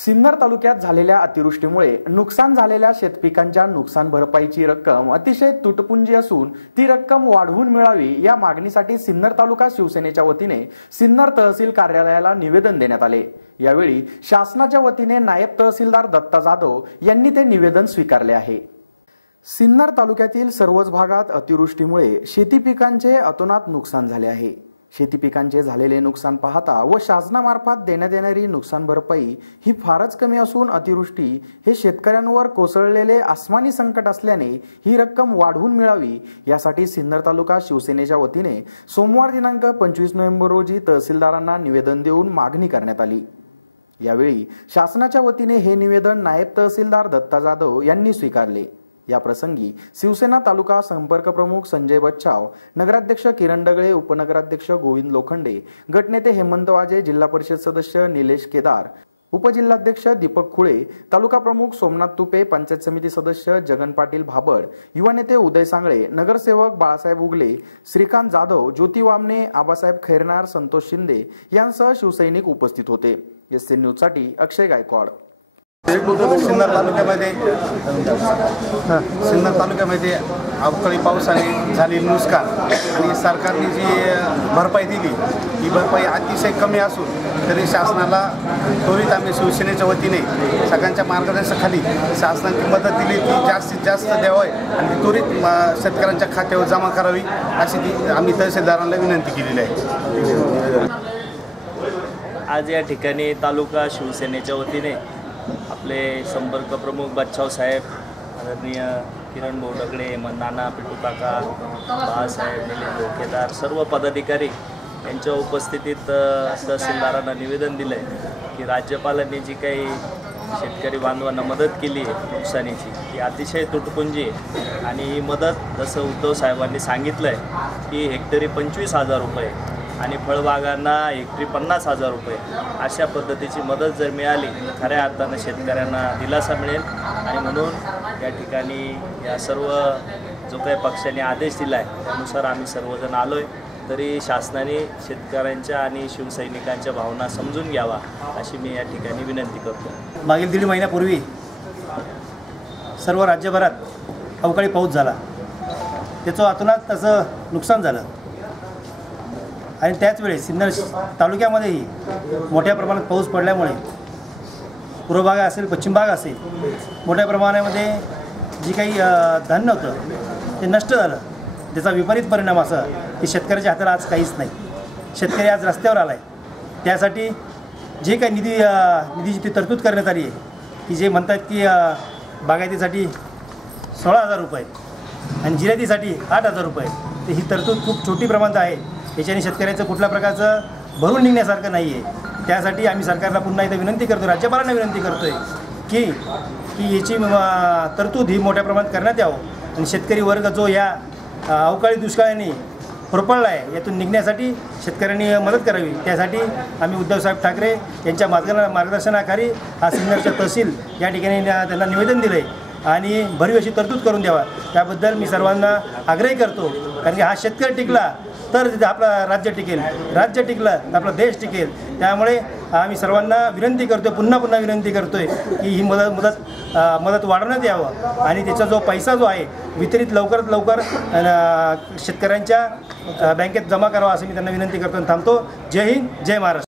सिन्नर तालुक्यात झालेल्या अतिवृष्टीमुळे नुकसान झालेल्या शेतपिकांच्या नुकसान भरपाईची रक्कम अतिशय तुटपुंजी असून ती रक्कम वाढवून मिळावी या मागणीसाठी सिन्नर तालुका शिवसेनेच्या वतीने सिन्नर तहसील कार्यालयाला निवेदन देण्यात आले। यावेळी शासनाच्या वतीने नायब तहसीलदार दत्ता जाधव यांनी ते निवेदन स्वीकारले आहे। सिन्नर तालुक्यातील सर्वच भागात अतिवृष्टीमुळे शेती पिकांचे अतोनात नुकसान झाले आहे। शेती पिकांचे झालेले नुकसान पाहता व शासनामार्फत देण्यात येणारी नुकसान भरपाई ही फारच कमी असून अतिवृष्टी हे शेतकऱ्यांवर कोसळलेले आसमानी संकट असल्याने ही रक्कम वाढवून मिळावी यासाठी सिन्नर तालुका शिवसेनेच्या वतीने सोमवार दिनांक 25 नोव्हेंबर रोजी तहसीलदारांना निवेदन देऊन मागणी करण्यात आली। यावेळी शासनाच्या वतीने हे निवेदन नायब तहसीलदार दत्ता जाधव यांनी स्वीकारले। या प्रसंगी शिवसेना तालुका संपर्क प्रमुख संजय बच्चाव, नगराध्यक्ष किरण डगळे, उपनगराध्यक्ष गोविंद लोखंडे, गटनेते हेमंत वाजे, जिल्हा परिषद सदस्य निलेश केदार, उपजिल्हाध्यक्ष दीपक खुळे, तालुका प्रमुख सोमनाथ तुपे, पंचायत समिती सदस्य जगन पाटील भाबड, युवा नेते उदय सांगळे, नगरसेवक बाळासाहेब उगले, श्रीकांत जाधव, ज्योती वामने, आबासाहेब खैरनार, संतोष शिंदे यांसह शिवसैनिक उपस्थित होते। एसएन न्यूज साठी अक्षय गायकवाड। सिन्नर तालुक्यामध्ये अवकाळी पावसाने झालेले नुकसान आणि सरकारने जी भरपाई दिली ही भरपाई अतिशय कमी असून तरी शासनाला त्वरित आम्ही शिवसेनेच्या वतीने सगळ्यांच्या मार्गदर्शनाखाली शासनाची मदत दिली की जास्तीत जास्त द्यावे आणि त्वरित शेतकऱ्यांच्या खात्यावर जमा करावी अशी ती आम्ही तहसीलदारांना विनंती केलेली आहे। आज या ठिकाणी तालुका शिवसेनेच्या वतीने आपले संपर्क प्रमुख बच्चाव साहेब, आदरणीय किरण भाऊ डगळे, नाना पिटू काका, बाळासाहेब, निलेश डोकेदार, सर्व पदाधिकारी यांच्या उपस्थितीत तहसीलदारांना निवेदन दिलं आहे की राज्यपालांनी जी काही शेतकरी बांधवांना मदत केली आहे नुकसानीची ती अतिशय तुटपुंजी आहे आणि ही मदत जसं उद्धव साहेबांनी सांगितलं आहे की हेक्टरी 25,000 रुपये आणि फळबागांना हेक्टरी 50,000 रुपये अशा पद्धतीची मदत जर मिळाली तर खऱ्या अर्थानं शेतकऱ्यांना दिलासा मिळेल आणि म्हणून या ठिकाणी या सर्व जो काही पक्षाने आदेश दिला आहे त्यानुसार आम्ही सर्वजण आलो आहे। तरी शासनाने शेतकऱ्यांच्या आणि शिवसैनिकांच्या भावना समजून घ्यावा अशी मी या ठिकाणी विनंती करतो। मागील 1.5 महिन्यापूर्वी सर्व राज्यभरात अवकाळी पाऊस झाला, त्याचं अतोनात त्याचं नुकसान झालं आणि त्याच वेळी सिन्नर तालुक्यामध्येही मोठ्या प्रमाणात पाऊस पडल्यामुळे पूर्व भाग असेल, पश्चिम भाग असेल, मोठ्या प्रमाणामध्ये जी काही धान्य होतं ते नष्ट झालं। त्याचा विपरीत परिणाम असा की शेतकऱ्याच्या हाताला आज काहीच नाही। शेतकरी आज रस्त्यावर आला आहे। त्यासाठी जे काही निधीची ती तरतूद करण्यात आली आहे की जे म्हणतात की बागायतीसाठी 16,000 रुपये आणि जिरायतीसाठी 8,000 रुपये, तर ही तरतूद खूप छोटी प्रमाणात आहे। याच्याने शेतकऱ्याचं कुठल्या प्रकारचं भरून निघण्यासारखं नाही आहे। त्यासाठी आम्ही सरकारला पुन्हा एकदा विनंती करतो, राज्यपालांना विनंती करतो आहे की याची तरतूद ही मोठ्या प्रमाणात करण्यात यावं आणि शेतकरी वर्ग जो या अवकाळी दुष्काळाने होरपळला आहे यातून निघण्यासाठी शेतकऱ्यांनी मदत करावी। त्यासाठी आम्ही उद्धवसाहेब ठाकरे यांच्या मार्गदर्शनाखाली हा सिन्नरच्या तहसील या ठिकाणी त्यांना निवेदन दिलं आहे आणि भरीव अशी तरतूद करून द्यावा त्याबद्दल मी सर्वांना आग्रही करतो। कारण की हा शेतकरी टिकला तर आपला राज्य टिकेल, राज्य टिकलं तर आपला देश टिकेल। त्यामुळे आम्ही सर्वांना विनंती करतो, पुन्हा विनंती करतो आहे की ही मदत वाढवण्यात यावं आणि त्याचा जो पैसा जो आहे वितरित लवकरात लवकर शेतकऱ्यांच्या बँकेत जमा करावा असं मी त्यांना विनंती करतो। थांबतो। जय हिंद, जय महाराष्ट्र।